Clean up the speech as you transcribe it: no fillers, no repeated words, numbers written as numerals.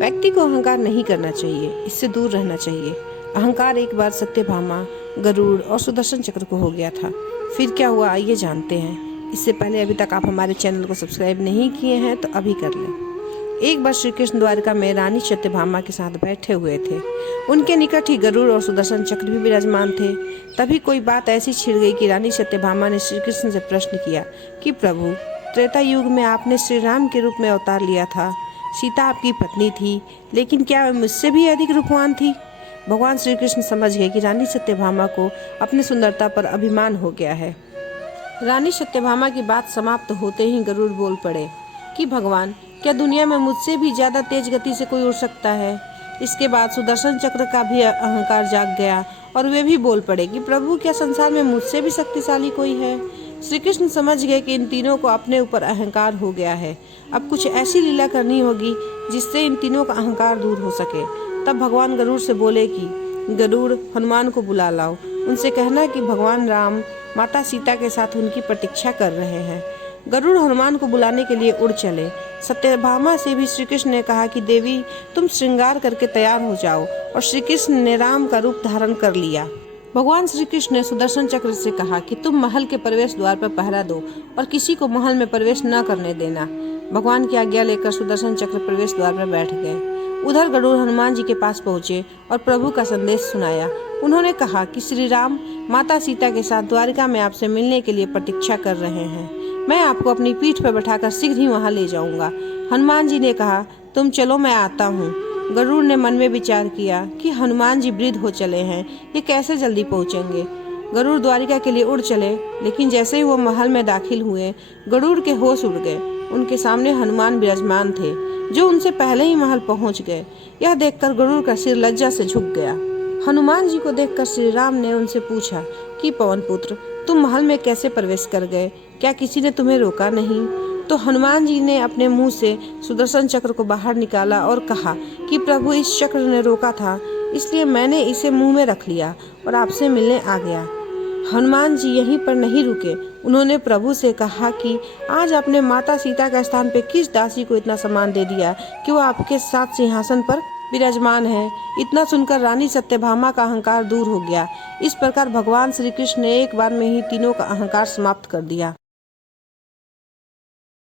व्यक्ति को अहंकार नहीं करना चाहिए, इससे दूर रहना चाहिए। अहंकार एक बार सत्यभामा, गरुड़ और सुदर्शन चक्र को हो गया था। फिर क्या हुआ आइए जानते हैं। इससे पहले अभी तक आप हमारे चैनल को सब्सक्राइब नहीं किए हैं तो अभी कर लें। एक बार श्री कृष्ण द्वारका में रानी सत्यभामा के साथ बैठे हुए थे। उनके निकट ही गरुड़ और सुदर्शन चक्र भी विराजमान थे। तभी कोई बात ऐसी छिड़ गई कि रानी सत्यभामा ने श्री कृष्ण से प्रश्न किया कि प्रभु, त्रेता युग में आपने श्री राम के रूप में अवतार लिया था। सीता आपकी पत्नी थी, लेकिन क्या वह मुझसे भी अधिक रूपवान थी? भगवान श्री कृष्ण समझ गए कि रानी सत्यभामा को अपनी सुंदरता पर अभिमान हो गया है। रानी सत्यभामा की बात समाप्त होते ही गरुड़ बोल पड़े कि भगवान, क्या दुनिया में मुझसे भी ज्यादा तेज गति से कोई उड़ सकता है? इसके बाद सुदर्शन चक्र का भी अहंकार जाग गया और वे भी बोल पड़े कि प्रभु, क्या संसार में मुझसे भी शक्तिशाली कोई है? श्री कृष्ण समझ गए कि इन तीनों को अपने ऊपर अहंकार हो गया है। अब कुछ ऐसी लीला करनी होगी जिससे इन तीनों का अहंकार दूर हो सके। तब भगवान गरुड़ से बोले कि गरुड़, हनुमान को बुला लाओ। उनसे कहना कि भगवान राम माता सीता के साथ उनकी प्रतीक्षा कर रहे हैं। गरुड़ हनुमान को बुलाने के लिए उड़ चले। सत्यभामा से भी श्री कृष्ण ने कहा कि देवी, तुम श्रृंगार करके तैयार हो जाओ, और श्री कृष्ण ने राम का रूप धारण कर लिया। भगवान श्री कृष्ण ने सुदर्शन चक्र से कहा कि तुम महल के प्रवेश द्वार पर पहरा दो और किसी को महल में प्रवेश न करने देना। भगवान की आज्ञा लेकर सुदर्शन चक्र प्रवेश द्वार पर बैठ गए। उधर गरुड़ हनुमान जी के पास पहुँचे और प्रभु का संदेश सुनाया। उन्होंने कहा कि श्री राम माता सीता के साथ द्वारिका में आपसे मिलने के लिए प्रतीक्षा कर रहे हैं। मैं आपको अपनी पीठ पर बैठाकर शीघ्र ही वहां ले जाऊंगा। हनुमान जी ने कहा, तुम चलो, मैं आता हूँ। गरुड़ ने मन में विचार किया कि हनुमान जी वृद्ध हो चले हैं, ये कैसे जल्दी पहुँचेंगे। गरुड़ द्वारिका के लिए उड़ चले, लेकिन जैसे ही वो महल में दाखिल हुए, गरुड़ के होश उड़ गए। उनके सामने हनुमान विराजमान थे, जो उनसे पहले ही महल पहुँच गए। यह देखकर गरुड़ का सिर लज्जा से झुक गया। हनुमान जी को देखकर श्री राम ने उनसे पूछा कि पवन पुत्र, तुम महल में कैसे प्रवेश कर गए? क्या किसी ने तुम्हें रोका नहीं? तो हनुमान जी ने अपने मुंह से सुदर्शन चक्र को बाहर निकाला और कहा कि प्रभु, इस चक्र ने रोका था, इसलिए मैंने इसे मुंह में रख लिया और आपसे मिलने आ गया। हनुमान जी यहीं पर नहीं रुके। उन्होंने प्रभु से कहा कि आज आपने माता सीता के स्थान पे किस दासी को इतना सम्मान दे दिया कि वो आपके साथ सिंहासन पर विराजमान है। इतना सुनकर रानी सत्यभामा का अहंकार दूर हो गया। इस प्रकार भगवान श्री कृष्ण ने एक बार में ही तीनों का अहंकार समाप्त कर दिया।